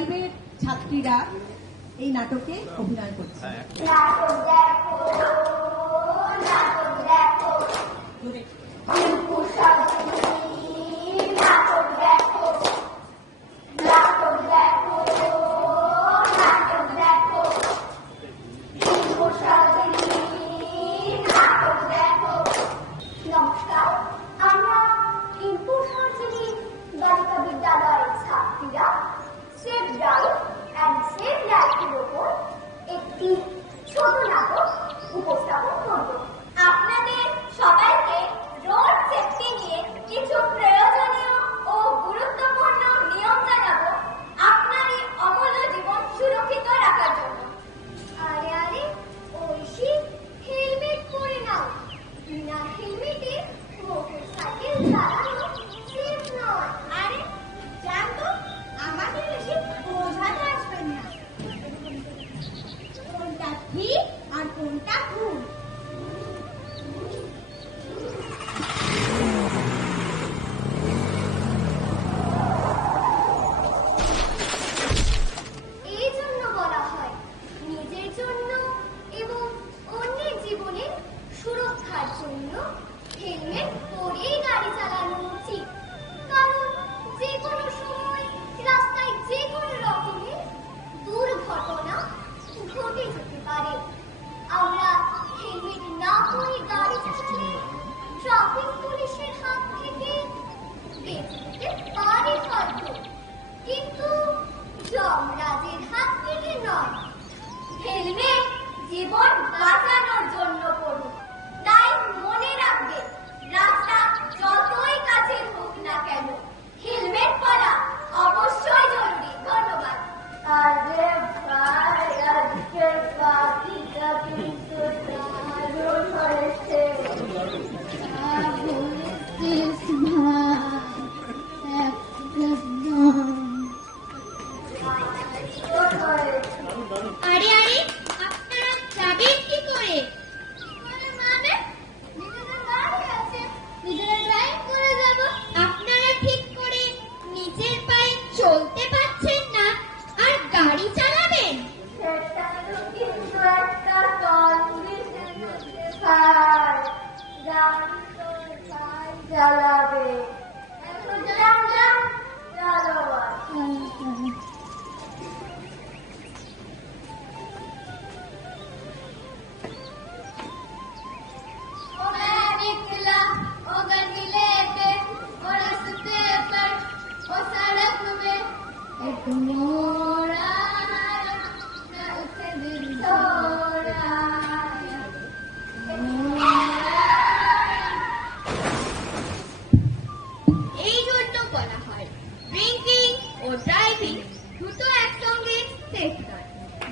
ফাইভের ছাত্রীরা এই নাটকে অভিনয় করছে।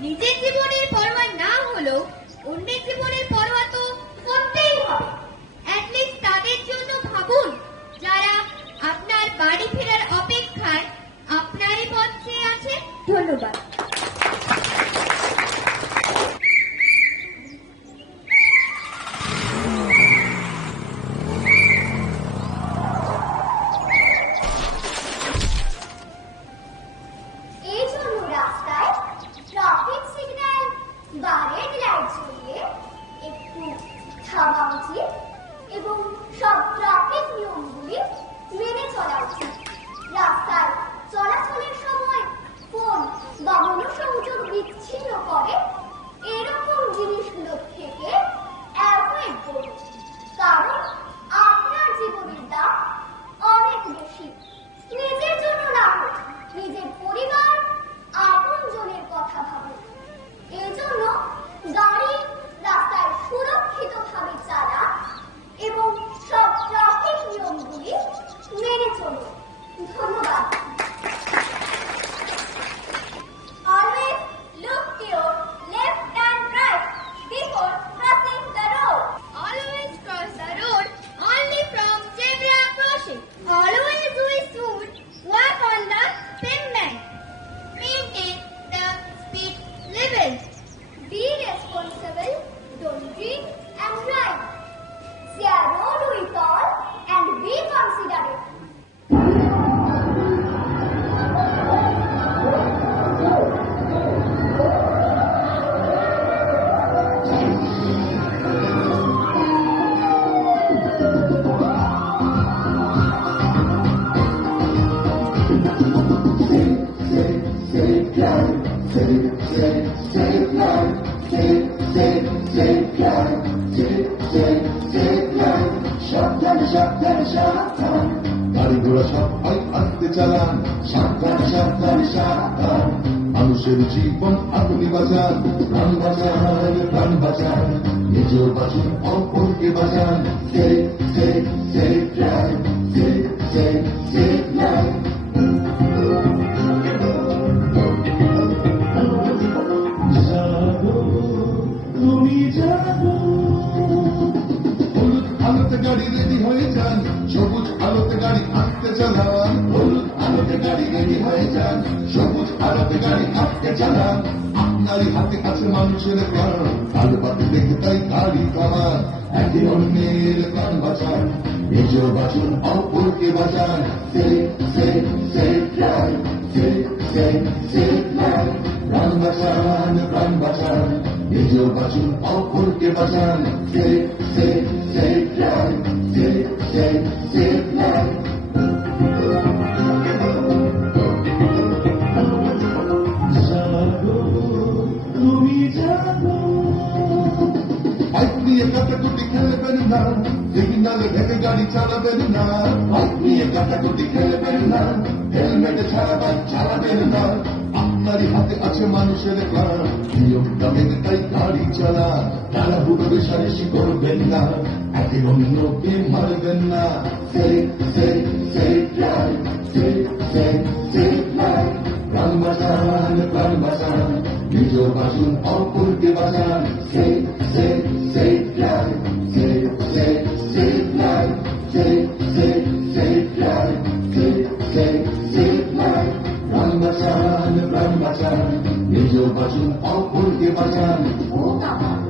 নিজের জীবনের পরোয়া না হলেও অন্যের জীবনের পরোয়া তো করতেই হবে। অ্যাটলিস্ট তাদের জন্য ভাবুন যারা আপনার বাড়ি ফেরার অপেক্ষায় আপনারই পথ চেয়ে আছে। ধন্যবাদ। এবং সব ট্রাফিক নিয়মগুলি মেনে চলা উচিত। রাস্তায় চলাচলের সময় ফোন বা সাবধানে সাবধানে সাবধান, গাড়ি ঘোড়া সব হয় আস্তে চালান, সাবধানে সাবধানে সাবধান, মানুষের জীবন আপনি বাঁচান, প্রাণ বাঁচান প্রাণ বাঁচান, নিজেও বাঁচুন অপরকে বাঁচান, safe safe safe drive, safe safe safe life. তুমি জানো, হলুদ আলোতে গাড়ি রেডি হয়ে যান, সবুজ আলোতে গাড়ি আস্তে চালান, হলুদ আলোতে গাড়ি রেডি হয়ে যান, সবুজ আলোতে গাড়ি আস্তে চালান, আপনারই হাতে আছে মানুষের প্রাণ, কালো বাতি দেখে তাই গাড়ি থামান, একে অন্যের প্রাণ বাঁচান, নিজেও বাঁচুন অপরকে বাঁচান, safe safe safe drive, safe safe safe life. প্রাণ বাঁচান প্রাণ বাঁচান, নিজেও বাঁচুন অপরকে বাঁচান, safe safe safe drive, safe safe safe life. তুমি জানো, বাইক নিয়ে কাটাকুটি খেলবেন না, সিগনালে ভেবে গাড়ি চালাবেন না, বাইক নিয়ে কাটাকুটি খেলবেন না, হেলমেট ছাড়া বাইক চালাবেন না, আপনারই হাতে আছে মানুষের প্রাণ, নিয়মটা মেনে তাই গাড়ি চালান, তাড়াহুড়ো রেষারেষি করবেন না, একে অন্যকে মারবেন না, safe safe safe drive, safe safe safe life. প্রাণ বাঁচান প্রাণ বাঁচান, নিজেও বাঁচুন অপরকে বাঁচান, safe safe safe drive, safe safe safe life, safe safe safe drive, safe safe safe life. প্রাণ বাঁচান প্রাণ বাঁচান, নিজেও বাঁচুন অপরকে বাঁচান। ও বাবা